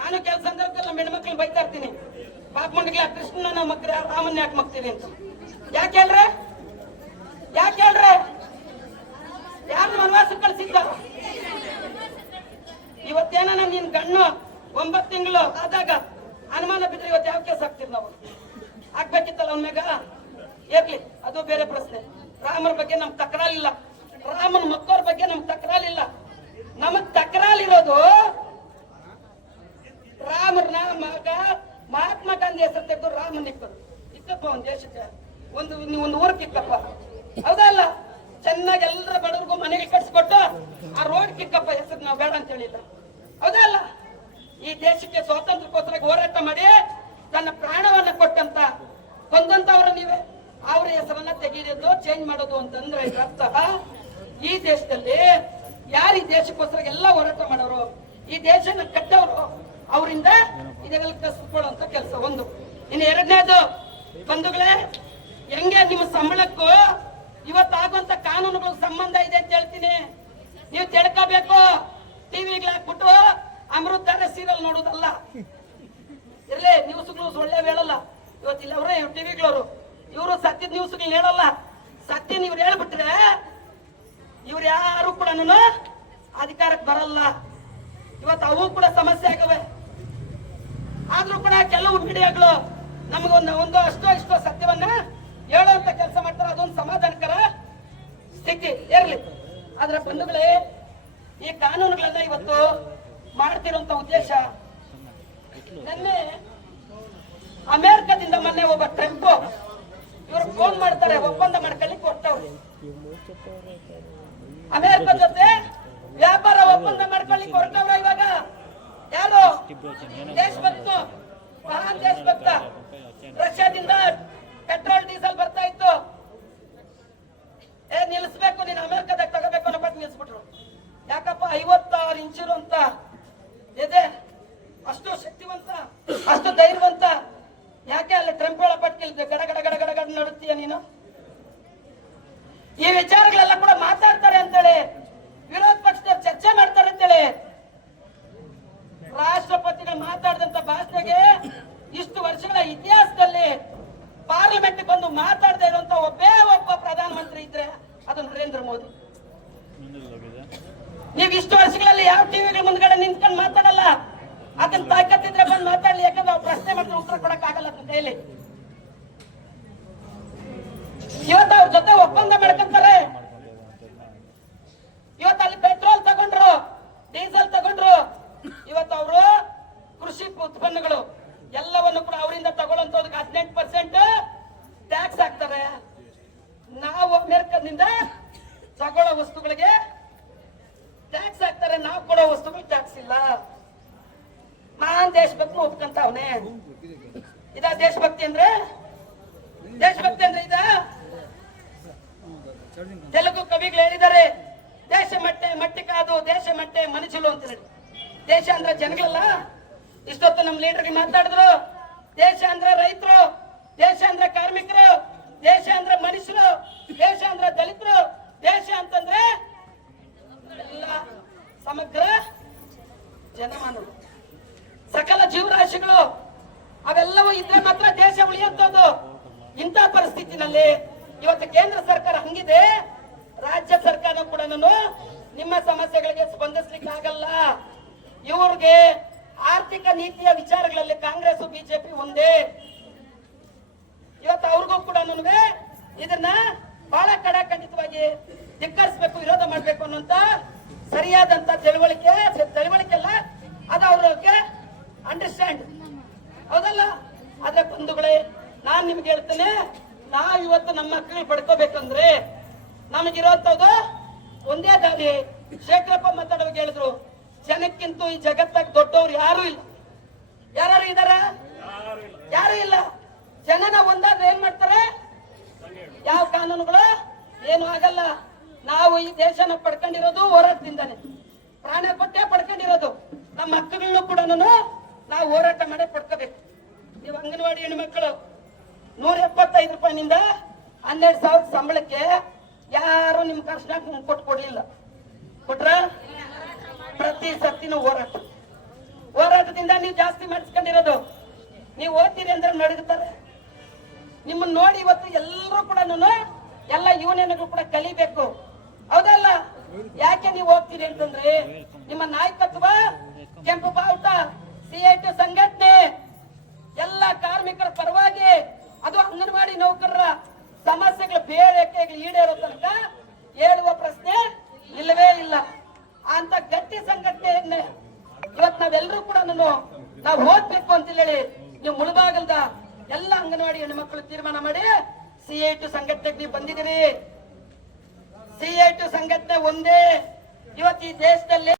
ನಾನು ಕೆಲಸ ಸಂದರ್ಭದಲ್ಲಿ ನಮ್ಮ ಹೆಣ್ಮಕ್ಳು ಬೈತಾ ಇರ್ತೀನಿ, ಪಾಪ ಮಂಡಿಗೆ ಕೃಷ್ಣನ ಮಕ್ಕಳ ರಾಮನ್ ಯಾಕೆ ಮಗ್ತೀವಿ ಅಂತ. ಯಾಕೆ ಹೇಳ್ರೆ? ಯಾರು ವನವಾಸ ಕಳ್ಸಿದ್ದ? ಇವತ್ತೇನ ನಿನ್ ಗಣ್ಣು 9 ತಿಂಗಳು ಆದಾಗ ಅನುಮಾನ ಬಿದ್ರೆ ಇವತ್ತು ಯಾವ ಕೇಸ್ ಹಾಕ್ತಿರ್ ನಾವು? ಆಗ್ಬೇಕಿತ್ತಲ್ಲ ಅವನ ಮ್ಯಾಗ. ಇರ್ಲಿ, ಅದು ಬೇರೆ ಪ್ರಶ್ನೆ. ರಾಮರ ಬಗ್ಗೆ ನಮ್ ತಕರಾಲಿಲ್ಲ, ರಾಮನ ಮಕ್ಕಳ ಬಗ್ಗೆ ನಮ್ ತಕರಾಲಿಲ್ಲ. ನಮಗ್ ತಕರಾಲಿರೋದು ರಾಮನ ಮಗ ಮಹಾತ್ಮ ಗಾಂಧಿ ಹೆಸರು ತೆಗೆದು ರಾಮನ್ ಇಕ್ಕಪ್ಪ ಒಂದ್ ದೇಶಕ್ಕೆ, ಒಂದು ಊರಿಗೆ ಇಕ್ಕಪ್ಪ. ಹೌದಲ್ಲ? ಚೆನ್ನಾಗಿ ಎಲ್ಲರ ಬಡವ್ರಿಗೂ ಮನೆಗೆ ಕಟ್ಸ್ಕೊಟ್ಟು ಆ ರೋಡ್ ಕಿಕ್ಕಪ್ಪ ಹೆಸರು ನಾವು ಬೇಡ ಅಂತ ಹೇಳಿಲ್ಲ. ಹೌದಲ್ಲ? ಈ ದೇಶಕ್ಕೆ ಸ್ವಾತಂತ್ರ್ಯಕ್ಕೋಸ್ಕರ ಹೋರಾಟ ಮಾಡಿ ತನ್ನ ಪ್ರಾಣವನ್ನ ಕೊಟ್ಟಂತ ಕೊಂದಂತವ್ರು ನೀವೇ. ಅವ್ರ ಹೆಸರನ್ನ ತೆಗೆಯೋದು, ಚೇಂಜ್ ಮಾಡೋದು ಅಂತಂದ್ರೆ ಅರ್ಥ ಈ ದೇಶದಲ್ಲಿ ಯಾರು ಈ ದೇಶಕ್ಕೋಸ್ಕರ ಎಲ್ಲ ಹೋರಾಟ ಮಾಡೋರು, ಈ ದೇಶನ ಕಟ್ಟವರು, ಅವರಿಂದ ಇದೆಲ್ಲ ಕಸ್ಕೊಳ್ಳುವಂತ ಕೆಲಸ ಒಂದು. ಇನ್ನು ಎರಡನೇದು ಬಂಧುಗಳೇ, ಹೆಂಗೆ ನಿಮ್ಮ ಸಂಬಳಕ್ಕೂ ಇವತ್ತಾಗುವಂತ ಕಾನೂನುಗಳು ಸಂಬಂಧ ಇದೆ ಅಂತ ಹೇಳ್ತೀನಿ. ನೀವು ತಿಳ್ಕೋಬೇಕು. ಟಿವಿಗಳು ಹಾಕ್ಬಿಟ್ಟು ಅಮೃತಧಾರೆ ಸೀರಿಯಲ್ ನೋಡೋದಲ್ಲ. ಇರ್ಲಿ, ನ್ಯೂಸ್ಗಳು ಒಳ್ಳೆ ಹೇಳಲ್ಲ. ಇವತ್ತಿಲ್ಲ ಅವರೇ ಟಿವಿಗಳವರು, ಇವರು ಸತ್ಯದ ನ್ಯೂಸ್ಗಳು ಹೇಳಲ್ಲ. ಸತ್ಯ ಇವ್ರು ಹೇಳ್ಬಿಟ್ರೆ ಇವ್ರು ಯಾರು ಕೂಡ ಅಧಿಕಾರಕ್ಕೆ ಬರಲ್ಲ. ಇವತ್ತು ಅವು ಕೂಡ ಸಮಸ್ಯೆ ಆಗವೆ. ಆದ್ರೂ ಕೂಡ ಕೆಲವು ಮೀಡಿಯಾಗಳು ನಮಗೊಂದು ಅಷ್ಟೋ ಸತ್ಯವನ್ನ ಹೇಳುವಂತ ಕೆಲಸ ಮಾಡ್ತಾರೆ. ಅದೊಂದು ಸಮಾಧಾನಕರ ಸ್ಥಿತಿ ಇರ್ಲಿ. ಆದ್ರೆ ಬಂಧುಗಳೇ, ಈ ಕಾನೂನುಗಳೆಲ್ಲ ಇವತ್ತು ಮಾಡ್ತಿರುವಂತ ಉದ್ದೇಶ, ನಿನ್ನೆ ಅಮೆರಿಕದಿಂದ ಮೊನ್ನೆ ಒಬ್ಬ ಟ್ರಂಪ್ ಇವ್ರು ಫೋನ್ ಮಾಡ್ತಾರೆ, ಒಪ್ಪಂದ ಮಾಡ್ಕೊಳ್ಳಿಕ್ಕೆ ಹೊರಟವ್ರೆ. ಅಮೆರಿಕ ಜೊತೆ ವ್ಯಾಪಾರ ಒಪ್ಪಂದ ಮಾಡ್ಕೊಳ್ಳಿಕ್ಕೆ ಹೊರಟವ್ರ. ಇವಾಗ ಯಾರು ದೇಶಭಕ್ತ, ಮಹಾನ್ ದೇಶಭಕ್ತ, ರಷ್ಯಾದಿಂದ ಪೆಟ್ರೋಲ್ ಡೀಸೆಲ್ ಬರ್ತಾ ಇತ್ತು, ನಿಲ್ಲಿಸ್ಬೇಕು ನೀನು ಅಮೆರಿಕದಾಗ ತಗೋಬೇಕು ಅನ್ನೋ ಪಟ್ಟು ನಿಲ್ಲಿಸ್ಬಿಟ್ರು. ಯಾಕಪ್ಪ 56 ಇಂಚಿರು ಅಂತ ಇದೆ, ಅಷ್ಟು ಶಕ್ತಿವಂತ, ಅಷ್ಟು ಧೈರ್ಯವಂತ. ಯಾಕೆ ಅಲ್ಲಿ ಟ್ರಂಪ್ ಹೇಳ ಪಟ್ಕಿಲ್ ಗಡ ಗಡ ಗಡ ಗಡ ಗಡ ನಡುತ್ತೀಯ ನೀನು? ಈ ವಿಚಾರಗಳೆಲ್ಲ ಕೂಡ ಮಾತಾಡ್ತಾರೆ ಅಂತೇಳಿ ವಿರೋಧ ಪಕ್ಷದವ್ರು ಚರ್ಚೆ ಮಾಡ್ತಾರೆ ಅಂತೇಳಿ ರಾಷ್ಟ್ರಪತಿಗಳು ಮಾತಾಡಿದಂತ ಭಾಷಣಗೆ ಇಷ್ಟು ವರ್ಷಗಳ ಇತಿಹಾಸದಲ್ಲಿ ಪಾರ್ಲಿಮೆಂಟ್ ಬಂದು ಮಾತಾಡದೇ ಇರುವಂತ ಒಬ್ಬ ಪ್ರಧಾನಮಂತ್ರಿ ಇದ್ರೆ ಅದು ನರೇಂದ್ರ ಮೋದಿ. ನೀವು ಇಷ್ಟು ವರ್ಷಗಳಲ್ಲಿ ಯಾವ ಟಿವಿಗಳ ಮುಂದ್ಗಡೆ ನಿಂತ್ಕೊಂಡು ಮಾತಾಡಲ್ಲ, ಅದನ್ನ ತಾಕತ್ತಿದ್ರೆ ಬಂದು ಮಾತಾಡಲಿ. ಯಾಕಂದ್ರೆ ಅವ್ರು ಪ್ರಶ್ನೆ ಮಾಡಿದ್ರೆ ಉತ್ತರ ಕೊಡಕ್ ಆಗಲ್ಲ ಅಂತ ಹೇಳಿ ಇವತ್ತು ಅವ್ರ ಜೊತೆ ಒಪ್ಪಂದ ಮಾಡ್ಕೊಂತಾರೆ. ಇವತ್ತು ಅಲ್ಲಿ ಪೆಟ್ರೋಲ್ ತಗೊಂಡ್ರು, ಡೀಸೆಲ್ ತಗೊಂಡ್ರು. ಇವತ್ತು ಅವರು ಕೃಷಿ ಉತ್ಪನ್ನಗಳು ಎಲ್ಲವನ್ನು ಕೂಡ ಅವರಿಂದ ತಗೊಳ್ಳೋದಕ್ಕೆ 18% ಟ್ಯಾಕ್ಸ್ ಹಾಕ್ತಾರೆ. ನಾವು ಅಮೆರಿಕದಿಂದ ತಗೊಳ್ಳೋ ವಸ್ತುಗಳಿಗೆ ಟ್ಯಾಕ್ಸ್ ಹಾಕ್ತಾರೆ, ನಾವು ಕೊಡೋ ವಸ್ತುಗಳು ಟ್ಯಾಕ್ಸ್ ಇಲ್ಲ. ನಾನ್ ದೇಶಭಕ್ತಿ ಒಪ್ಕೊಂತ ಅವನೇ. ಇದ ದೇಶಭಕ್ತಿ ಅಂದ್ರೆ? ದೇಶಭಕ್ತಿ ಅಂದ್ರೆ ಇದ? ತೆಲುಗು ಕವಿಗಳು ಹೇಳಿದ್ದಾರೆ, ದೇಶ ಮಟ್ಟಿ ಕಾದು ದೇಶ ಮಟ್ಟೆ ಮನುಷ್ಯಲು ಅಂತ ಹೇಳಿ. ದೇಶ ಅಂದ್ರೆ ಜನಗಳಲ್ಲ. ಇಷ್ಟೊತ್ತು ನಮ್ಮ ಲೀಡರ್ಗೆ ಮಾತಾಡಿದ್ರು, ದೇಶ ಅಂದ್ರೆ ರೈತರು, ದೇಶ ಅಂದ್ರೆ ಕಾರ್ಮಿಕರು, ದೇಶ ಅಂದ್ರೆ ಮನುಷ್ಯರು, ದೇಶ ಅಂದ್ರೆ ದಲಿತರು, ದೇಶ ಅಂತಂದ್ರೆ ಎಲ್ಲ ಸಮಗ್ರ ಜನಮಾನವರು, ಸಕಲ ಜೀವರಾಶಿಗಳು. ಅವೆಲ್ಲವೂ ಇದ್ರೆ ಮಾತ್ರ ದೇಶ ಉಳಿಯುತ್ತದು. ಇಂಥ ಪರಿಸ್ಥಿತಿನಲ್ಲಿ ಇವತ್ತು ಕೇಂದ್ರ ಸರ್ಕಾರ ಹಂಗಿದೆ, ರಾಜ್ಯ ಸರ್ಕಾರ ಕೂಡ ನಿಮ್ಮ ಸಮಸ್ಯೆಗಳಿಗೆ ಸ್ಪಂದಿಸ್ಲಿಕ್ಕೆ ಆಗಲ್ಲ. ಇವ್ರಿಗೆ ಆರ್ಥಿಕ ನೀತಿಯ ವಿಚಾರಗಳಲ್ಲಿ ಕಾಂಗ್ರೆಸ್ ಬಿಜೆಪಿ ಒಂದೇ. ಇವತ್ತು ಅವ್ರಿಗೂ ಕೂಡ ಇದನ್ನ ಬಹಳ ಕಡಾಖಂಡಿತವಾಗಿ ಧಿಕ್ಕರಿಸಬೇಕು, ವಿರೋಧ ಮಾಡಬೇಕು ಅನ್ನುವಂತ ಸರಿಯಾದಂತ ತಿಳುವಳಿಕೆ ಅಲ್ಲ, ಅದು ಅವ್ರಿಗೆ ಅಂಡರ್ಸ್ಟ್ಯಾಂಡ್, ಹೌದಲ್ಲ? ಆದ್ರೆ ಬಂಧುಗಳೇ, ನಾನ್ ನಿಮ್ಗೆ ಹೇಳ್ತೇನೆ, ನಾವ್ ಇವತ್ತು ನಮ್ಮ ಮಕ್ಕಳು ಪಡ್ಕೋಬೇಕಂದ್ರೆ ನಮಗಿರೋಂಥದ್ದು ಒಂದೇ ದಾರಿ. ಶೇಖರಪ್ಪ ಮಾತಾಡುವಾಗ ಹೇಳಿದ್ರು, ಜನಕ್ಕಿಂತೂ ಈ ಜಗತ್ತಾಗ ದೊಡ್ಡವ್ರು ಯಾರು ಇಲ್ಲ. ಯಾರು ಇದಾರ? ಯಾರು ಇಲ್ಲ. ಜನನ ಒಂದಾದ್ರೆ ಏನ್ ಮಾಡ್ತಾರೆ? ಯಾವ ಕಾನೂನುಗಳು ಏನು ಆಗಲ್ಲ. ನಾವು ಈ ದೇಶನ ಪಡ್ಕೊಂಡಿರೋದು ಹೋರಾಟದಿಂದಾನೆ, ಪ್ರಾಣ ಕೊಟ್ಟೆ ಪಡ್ಕೊಂಡಿರೋದು. ನಮ್ಮ ಮಕ್ಕಳನ್ನು ಕೂಡ ನಾವು ಹೋರಾಟ ಮಾಡೇ ಪಡ್ಕೋಬೇಕು. ನೀವು ಅಂಗನವಾಡಿ ಹೆಣ್ಮಕ್ಳು 175 ರೂಪಾಯಿನಿಂದ 12,000 ಸಂಬಳಕ್ಕೆ ಯಾರು ನಿಮ್ ಕರ್ನಾಟಕ ಕೊಡ್ಲಿಲ್ಲ. ಕೊಟ್ರ? ಪ್ರತಿ ಸತ್ತಿನ ಹೋರಾಟದಿಂದ ನೀವು ಜಾಸ್ತಿ ಮಾಡಿಸ್ಕೊಂಡಿರೋದು. ನೀವು ಓದ್ತೀರಿ ಅಂದ್ರೆ ನಡುಗುತ್ತಾರೆ. ನಿಮ್ಮನ್ನ ನೋಡಿ ಇವತ್ತು ಎಲ್ಲರೂ ಕೂಡ ಎಲ್ಲ ಯೂನಿಯನ್ಗಳು ಕೂಡ ಕಲಿಬೇಕು, ಹೌದಲ್ಲ? ಯಾಕೆ ನೀವು ಹೋಗ್ತೀರಿ ಅಂತಂದ್ರೆ ನಿಮ್ಮ ನಾಯಕತ್ವ, ಕೆಂಪು ಬಾವುಟ, CIT ಸಂಘಟನೆ, ಎಲ್ಲ ಕಾರ್ಮಿಕರ ಪರವಾಗಿ, ಅದು ಅಂಗನವಾಡಿ ನೌಕರರ ಸಮಸ್ಯೆಗಳು ಬೇರೆ ಈಡೇರೋ ತನಕ ಹೇಳುವ ಪ್ರಶ್ನೆ ಇಲ್ಲವೇ ಇಲ್ಲ. ಅಂತ ಗಟ್ಟಿ ಸಂಘಟನೆಯನ್ನೇ ಇವತ್ತು ನಾವೆಲ್ಲರೂ ಕೂಡ ನಾವು ಓದ್ಬೇಕು ಅಂತ ಹೇಳಿ ನೀವು ಮುಳುಬಾಗಲ್ದ ಎಲ್ಲ ಅಂಗನವಾಡಿ ಹೆಣ್ಮಕ್ಳು ತೀರ್ಮಾನ ಮಾಡಿ CIT ಸಂಘಟನೆಗೆ ನೀವು ಬಂದಿದ್ದೀರಿ. CIT ಸಂಘಟನೆ ಒಂದೇ ಇವತ್ತು ಈ ದೇಶದಲ್ಲಿ